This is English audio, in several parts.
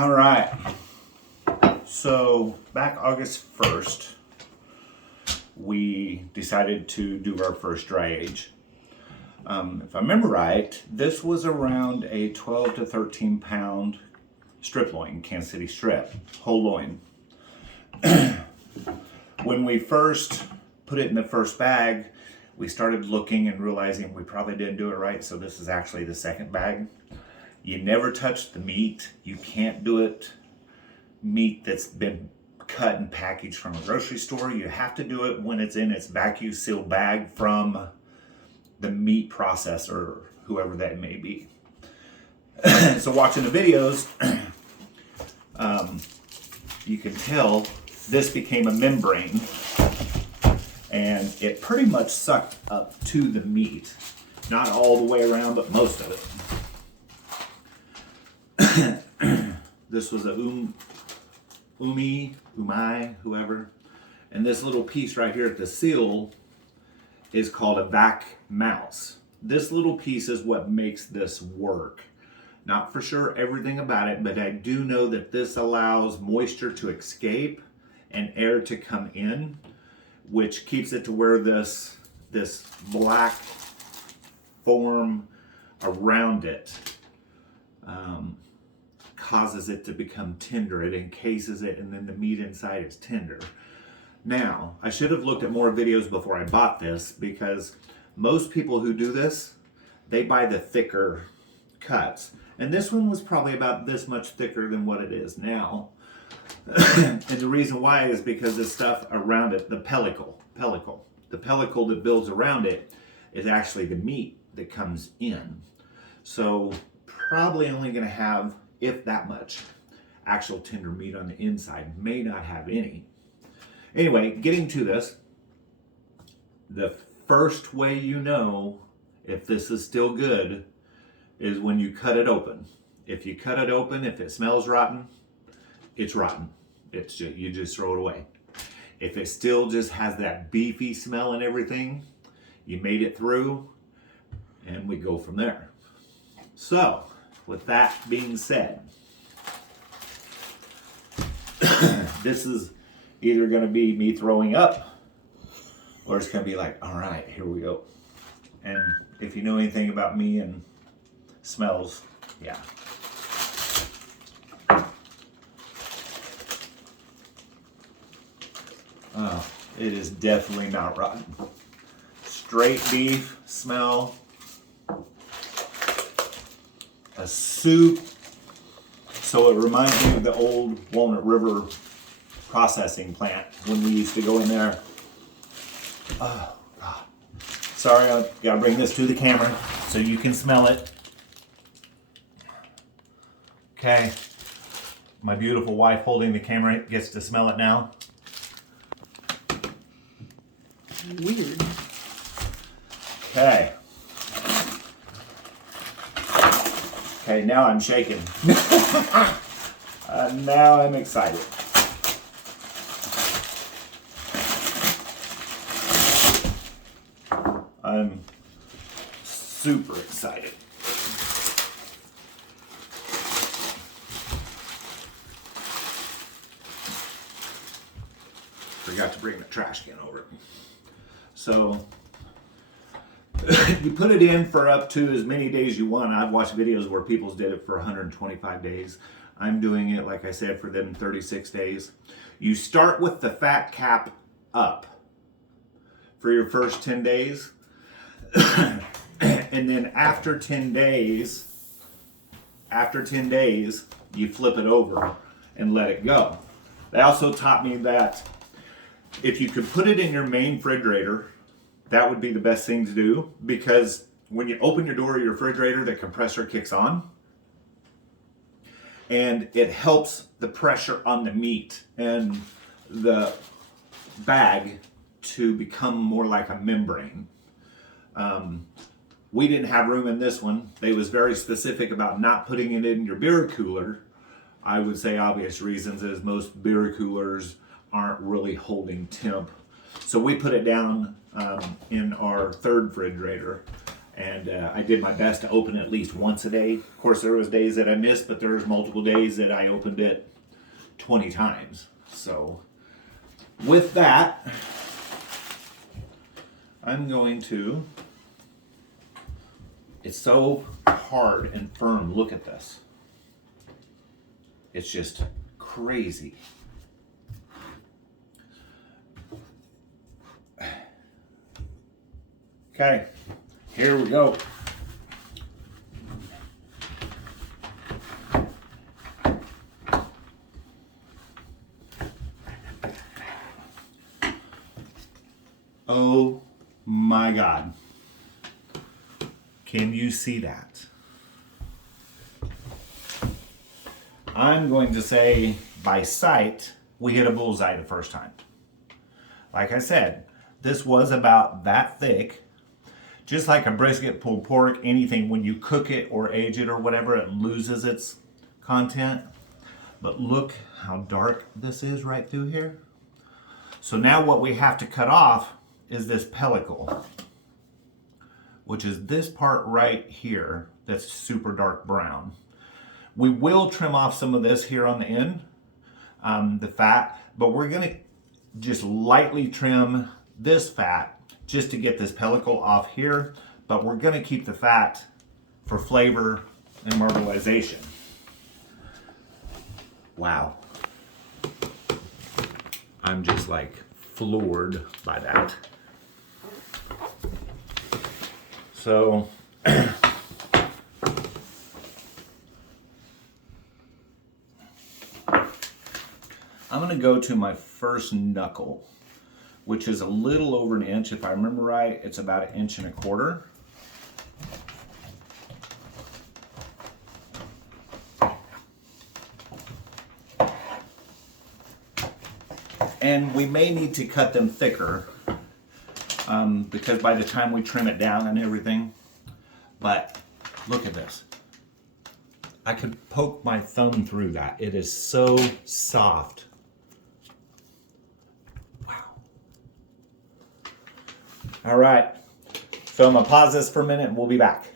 All right, so back August 1st, we decided to do our first dry age. If I remember right, this was around a 12 to 13 pound striploin, Kansas City strip, whole loin. When we first put it in the first bag, we started looking and realizing we probably didn't do it right, so this is actually the second bag. You never touch the meat. You can't do it meat that's been cut and packaged from a grocery store. You have to do it when it's in its vacuum sealed bag from the meat processor, whoever that may be. So watching the videos, you can tell this became a membrane and it pretty much sucked up to the meat. Not all the way around, but most of it. This was a umai, whoever. And this little piece right here at the seal is called a vac mouse. This little piece is what makes this work. Not for sure everything about it, but I do know that this allows moisture to escape and air to come in, which keeps it to where this black form around it causes it to become tender. It encases it, and then the meat inside is tender. Now, I should have looked at more videos before I bought this, because most people who do this, they buy the thicker cuts. And this one was probably about this much thicker than what it is now. And the reason why is because the stuff around it, the pellicle that builds around it is actually the meat that comes in. So probably only going to have, if that much, actual tender meat on the inside. May not have any. Anyway, getting to this, the first way you know if this is still good is when you cut it open. If you cut it open, if it smells rotten, it's rotten. It's just, you just throw it away. If it still just has that beefy smell and everything, you made it through, and we go from there. So, with that being said, this is either going to be me throwing up, or it's going to be like, all right, here we go. And if you know anything about me and smells, yeah. Oh, it is definitely not rotten. Straight beef smell. A soup. So it reminds me of the old Walnut River processing plant when we used to go in there. Oh, God. Sorry, I gotta bring this to the camera so you can smell it. Okay. My beautiful wife holding the camera gets to smell it now. Weird. Okay. Okay, now I'm shaking. Now I'm excited. I'm super excited. Forgot to bring the trash can over. So you put it in for up to as many days you want. I've watched videos where people did it for 125 days. I'm doing it, like I said, for them 36 days. You start with the fat cap up for your first 10 days. And then after 10 days, you flip it over and let it go. They also taught me that if you could put it in your main refrigerator, that would be the best thing to do, because when you open your door of your refrigerator, the compressor kicks on and it helps the pressure on the meat and the bag to become more like a membrane. We didn't have room in this one. They was very specific about not putting it in your beer cooler. I would say obvious reasons is most beer coolers aren't really holding temp. So we put it down in our third refrigerator. And I did my best to open it at least once a day. Of course, there was days that I missed, but there was multiple days that I opened it 20 times. So with that, I'm going to, it's so hard and firm. Look at this. It's just crazy. Okay, here we go. Oh my God. Can you see that? I'm going to say by sight, we hit a bullseye the first time. Like I said, this was about that thick. Just like a brisket, pulled pork, anything, when you cook it or age it or whatever, it loses its content. But look how dark this is right through here. So now what we have to cut off is this pellicle, which is this part right here that's super dark brown. We will trim off some of this here on the end, the fat, but we're gonna just lightly trim this fat just to get this pellicle off here, but we're gonna keep the fat for flavor and marbleization. Wow. I'm just like floored by that. So, I'm gonna go to my first knuckle, which is a little over an inch. If I remember right, it's about 1.25 inches. And we may need to cut them thicker because by the time we trim it down and everything, but look at this. I could poke my thumb through that. It is so soft. Wow. All right, so I'm gonna pause this for a minute and we'll be back.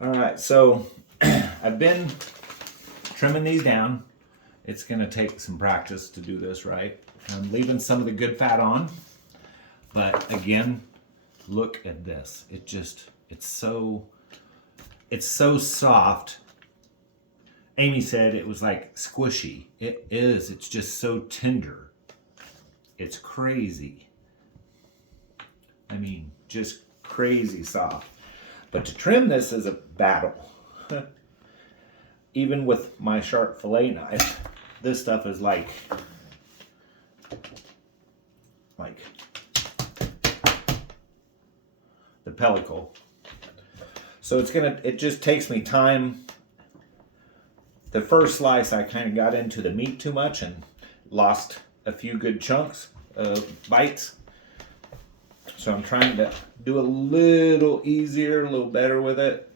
All right, so I've been trimming these down. It's gonna take some practice to do this right. I'm leaving some of the good fat on, but again, look at this. It's so soft. Amy said it was like squishy. It is, it's just so tender. It's crazy. I mean, just crazy soft. But to trim this is a battle. Even with my sharp fillet knife, this stuff is like the pellicle. So it just takes me time. The first slice I kind of got into the meat too much and lost a few good chunks of bites. So I'm trying to do a little easier, a little better with it.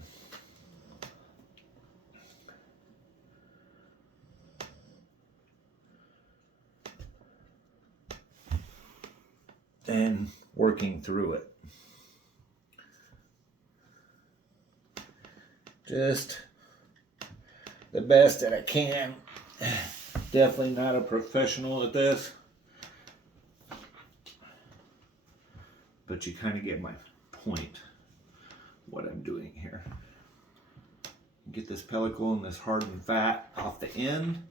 And working through it. Just the best that I can. Definitely not a professional at this. But you kind of get my point, what I'm doing here. Get this pellicle and this hardened fat off the end.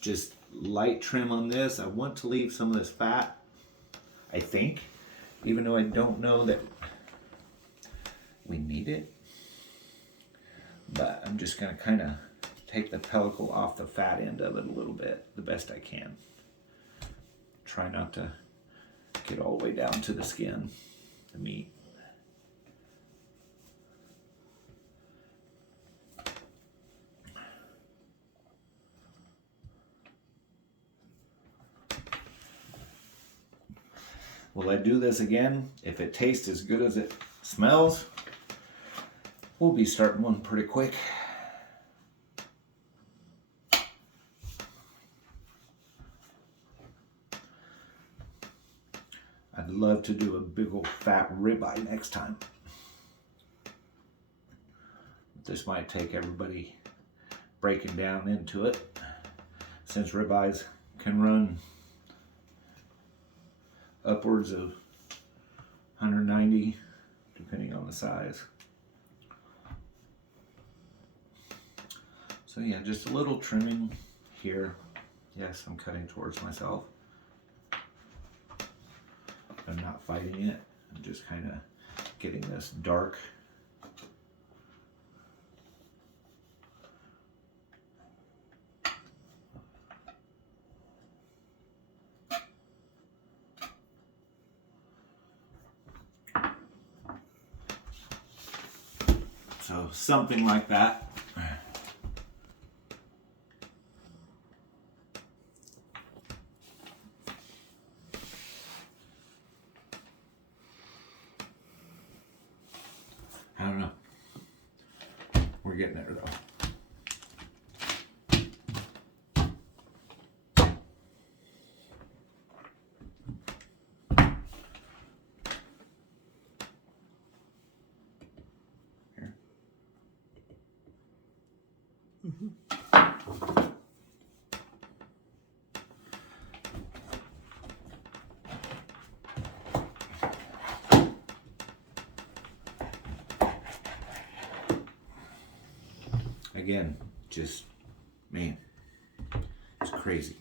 Just light trim on this. I want to leave some of this fat, I think, even though I don't know that we need it. But I'm just gonna kind of take the pellicle off the fat end of it a little bit, the best I can. Try not to get all the way down to the skin, the meat. Will I do this again? If it tastes as good as it smells, we'll be starting one pretty quick. I'd I'd love to do a big old fat ribeye next time. This might take everybody breaking down into it, since ribeyes can run upwards of 190 depending on the size. So yeah, just a little trimming here. Yes, I'm cutting towards myself. I'm not fighting it. I'm just kind of getting this dark. So something like that. I don't know. We're getting there though. Here. Again, just, man, it's crazy.